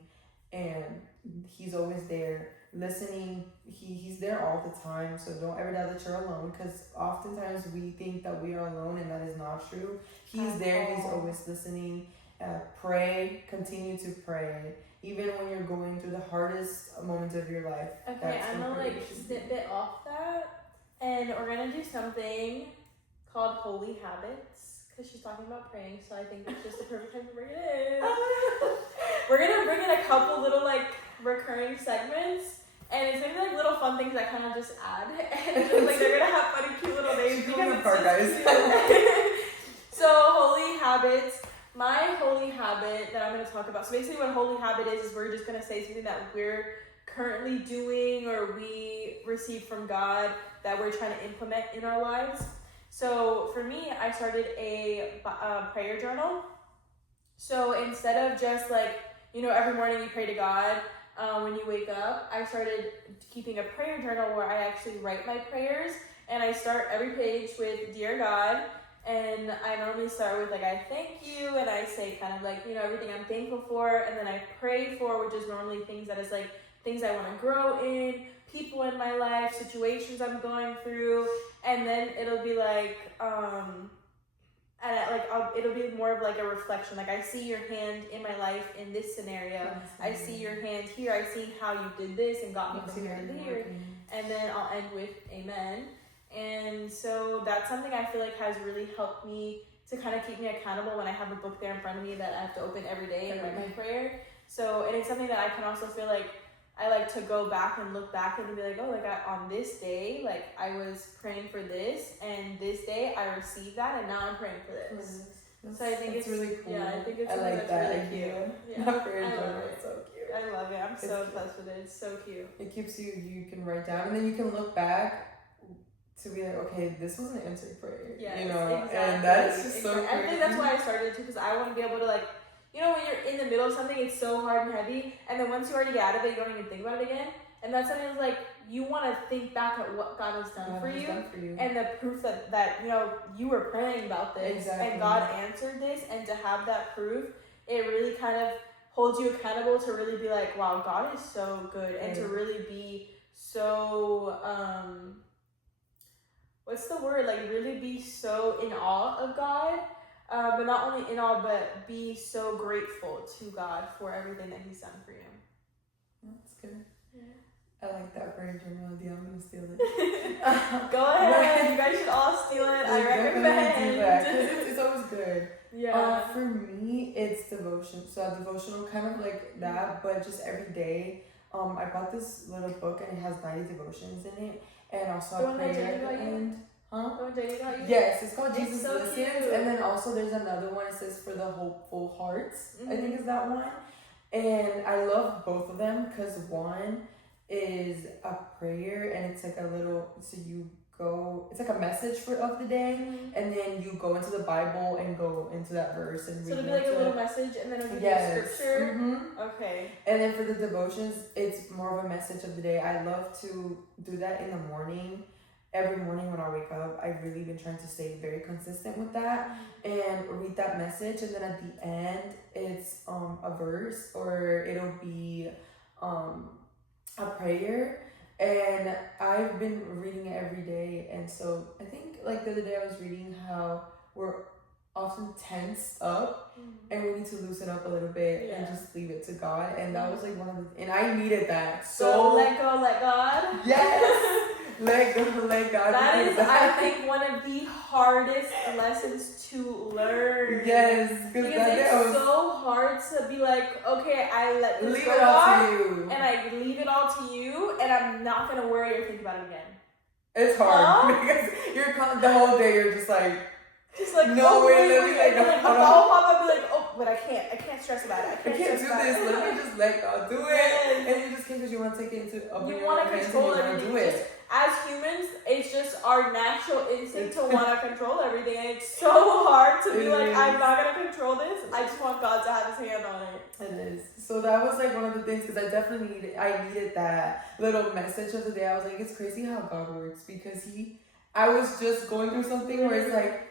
and he's always there listening. He's there all the time, so don't ever doubt that you're alone, because oftentimes we think that we are alone, and that is not true. He's there. He's always listening. Pray, continue to pray, even when you're going through the hardest moments of your life. Okay, I'm gonna like snippet off that, and we're gonna do something called Holy Habits, because she's talking about praying, so I think it's just the perfect time to bring it in. We're gonna bring in a couple little like recurring segments, and it's gonna be like little fun things that kind of just add, and just, like they're gonna have funny, cute little names because it's just cute. So Holy Habits. My holy habit that I'm going to talk about. So basically what holy habit is we're just going to say something that we're currently doing or we received from God that we're trying to implement in our lives. So for me, I started a prayer journal. So instead of just like, every morning you pray to God when you wake up, I started keeping a prayer journal where I actually write my prayers, and I start every page with Dear God. And I normally start with like, I thank you, and I say kind of like, everything I'm thankful for, and then I pray for, which is normally things that is like things I want to grow in, people in my life, situations I'm going through, and then it'll be like, it'll be more of like a reflection. Like I see your hand in my life in this scenario. I see your hand here. I see how you did this and got me from here to here. And then I'll end with amen. And so that's something I feel like has really helped me to kind of keep me accountable when I have a book there in front of me that I have to open every day and write my prayer. So, and it's something that I can also feel like I like to go back and look back and be like, oh, like on this day, like I was praying for this, and this day I received that, and now I'm praying for this. So I think it's really cool. Yeah, I think it's something like that's really idea. cute. Yeah, Not very I love general, it. it's so cute. I love it. I'm It's so cute. obsessed with it. It's so cute. It keeps you can write down, and then you can look back to be like, okay, this was an answered prayer. Yes, you know, exactly. and that's just so crazy. I think that's why I started too, because I want to be able to like, you know, when you're in the middle of something, it's so hard and heavy, and then once you already get out of it, you don't even think about it again. And that's something that's like, you want to think back at what God has done for you, and the proof that you know you were praying about this, and God answered this, and to have that proof, it really kind of holds you accountable to really be like, wow, God is so good, and to really be so what's the word, like really be so in awe of God, but not only in awe, but be so grateful to God for everything that He's done for you. That's good. I like that prayer journal idea. I'm gonna steal it. Go ahead. You guys should all steal it. I recommend. Do that, 'cause it's always good. Yeah. For me, it's devotion. So a devotional, kind of like that, but just every day. I bought this little book, and it has 90 devotions in it, and also a prayer at the end. Huh? Yes, it's called Jesus so Listens, cute. and then also there's another one. It says for the hopeful hearts. I think is that one, and I love both of them because one is a prayer, and it's like a little, so you go, it's like a message of the day, and then you go into the Bible and go into that verse and read. So it'll be like a little message, and then it'll be scripture. Okay. And then for the devotions, it's more of a message of the day. I love to do that in the morning. Every morning when I wake up, I've really been trying to stay very consistent with that and read that message. And then at the end, it's a verse, or it'll be a prayer, and I've been reading it every day. And so I think like the other day I was reading how we're often tensed up, and we need to loosen up a little bit and just leave it to God. And that was like one of the, and I needed that. So let go, let God. Yes. Let go, let God. That is, I think, one of the hardest lessons to learn. Yes, because it's so hard to be like, okay, I let this go on, and I leave it all to you, and I'm not gonna worry or think about it again. It's hard because you're the whole day you're just like no way, like I'll pop up and be like, oh, but I can't stress about it. I can't do this. Let me just let God do it, and you just can't because you want to take it into you want to control everything. As humans, it's just our natural instinct to want to control everything, and it's so hard to be like, I'm not going to control this, I just want God to have His hand on it. It is. So that was like one of the things, because I definitely needed that little message of the day. I was like, it's crazy how God works, because I was just going through something where it's like,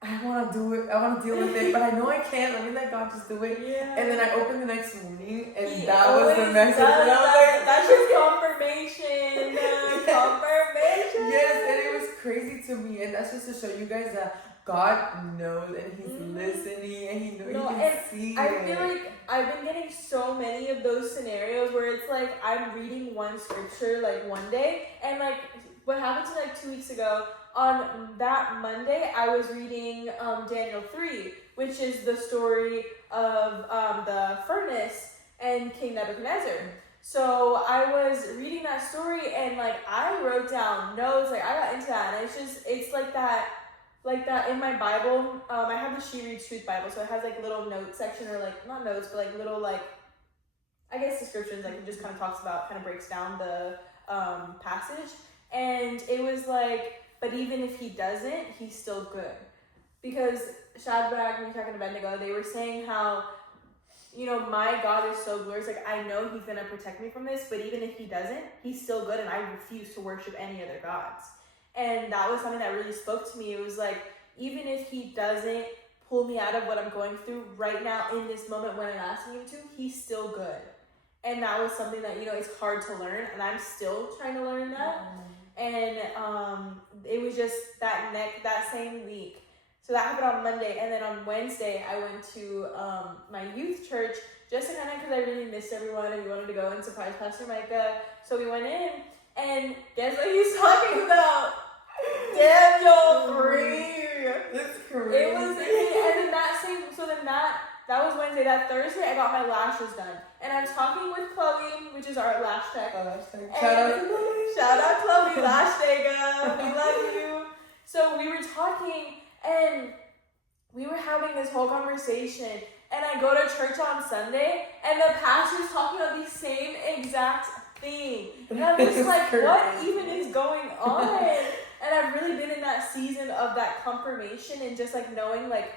I want to do it, I want to deal with it, but I know I can't. Let me let God just do it. Yeah. And then I opened the next morning, and that was the message. And I was like, that's just confirmation. Confirmation. Yes, and it was crazy to me. And that's just to show you guys that God knows, and He's listening, and He knows, He can see I feel like I've been getting so many of those scenarios where it's like I'm reading one scripture like one day, and like what happened to me like 2 weeks ago, on that Monday, I was reading Daniel 3, which is the story of the furnace and King Nebuchadnezzar. So I was reading that story, and like I wrote down notes, like I got into that, and it's like that in my Bible. I have the She Reads Truth Bible, so it has like little note section, or like not notes, but like little like I guess descriptions, like it just kind of breaks down the passage, and it was like, but even if he doesn't, he's still good. Because Shadrach, Meshach, and Abednego, they were saying how, you know, my God is so glorious. Like, I know He's going to protect me from this, but even if He doesn't, He's still good, and I refuse to worship any other gods. And that was something that really spoke to me. It was like, even if He doesn't pull me out of what I'm going through right now in this moment when I'm asking Him to, He's still good. And that was something that, you know, it's hard to learn, and I'm still trying to learn that. And it was just that same week. So that happened on Monday, and then on Wednesday I went to my youth church just to kind of, because I really missed everyone, and we wanted to go and surprise Pastor Micah. So we went in, and guess what he's talking about? Daniel 3. That's crazy. It was, and then that that was Wednesday. That Thursday, I got my lashes done. And I'm talking with Chloe, which is our lash tech. Shout out Chloe, lash day girl. We love you. So we were talking, and we were having this whole conversation. And I go to church on Sunday, and the pastor's talking about the same exact thing. And I'm just like, what even is going on? And I've really been in that season of that confirmation and just like knowing like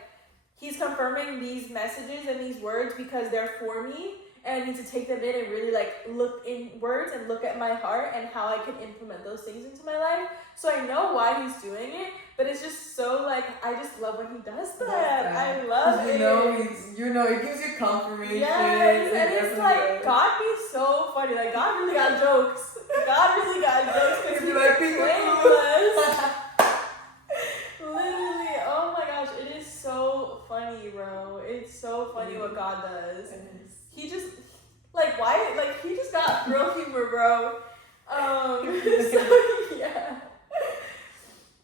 he's confirming these messages and these words because they're for me, and I need to take them in and really like look inwards and look at my heart and how I can implement those things into my life. So I know why he's doing it, but it's just so like, I just love when he does that. I love it. It gives you confirmation. Yes, and it's like, God be so funny. Like, God really got jokes. God really got jokes because he's like, blameless. Literally, oh my gosh, it is so funny, bro. It's so funny what God does. He just, like, why? Like, he just got real humor, bro. So, yeah.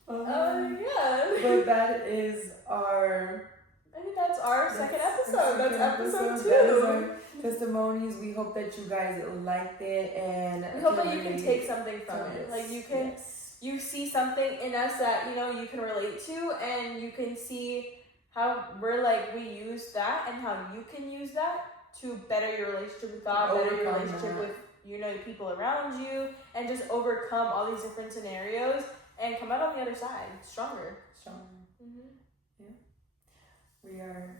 Yeah. But that is our... I think that's our second episode. That's episode 2. That is our testimonies. We hope that you guys liked it, and we hope that you can take something from it. Like you see something in us that you can relate to, and you can see how we use that and how you can use that to better your relationship with God, better your relationship with people around you, and just overcome all these different scenarios and come out on the other side stronger. Mm-hmm. Yeah. We are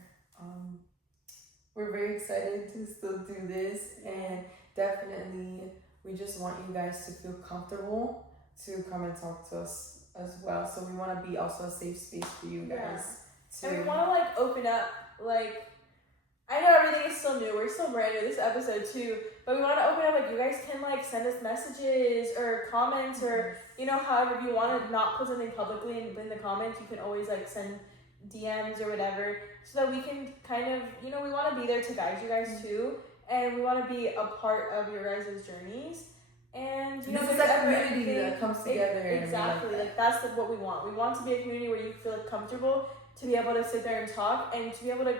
we're very excited to still do this, and definitely we just want you guys to feel comfortable to come and talk to us as well. So we want to be also a safe space for you guys. Yeah. And we want to open up, I know everything is still new, we're still brand new, this is episode 2, but we want to open up, you guys can send us messages or comments or however, if you want to not put something publicly in the comments, you can always send DMs or whatever, so that we can kind of, we want to be there to guide you guys too, and we want to be a part of your guys' journeys. And this is a community that comes together. Exactly, that's what we want. We want to be a community where you feel comfortable to be able to sit there and talk, and to be able to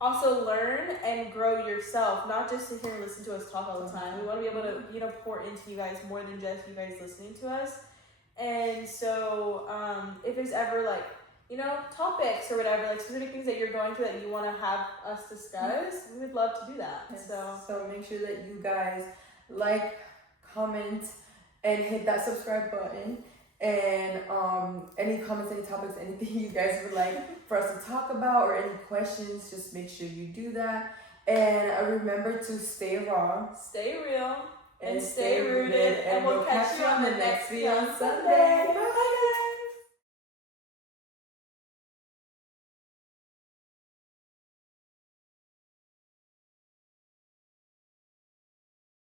also learn and grow yourself, not just sit here and listen to us talk all the time. We want to be able to, pour into you guys more than just you guys listening to us. And so, if there's ever topics or whatever, specific things that you're going through that you want to have us discuss, we would love to do that. Yes. So make sure that you guys comment, and hit that subscribe button. And any comments, any topics, anything you guys would like for us to talk about, or any questions, just make sure you do that. And remember to stay raw, stay real, and stay rooted. And we'll catch you on the next video on Sunday. Bye.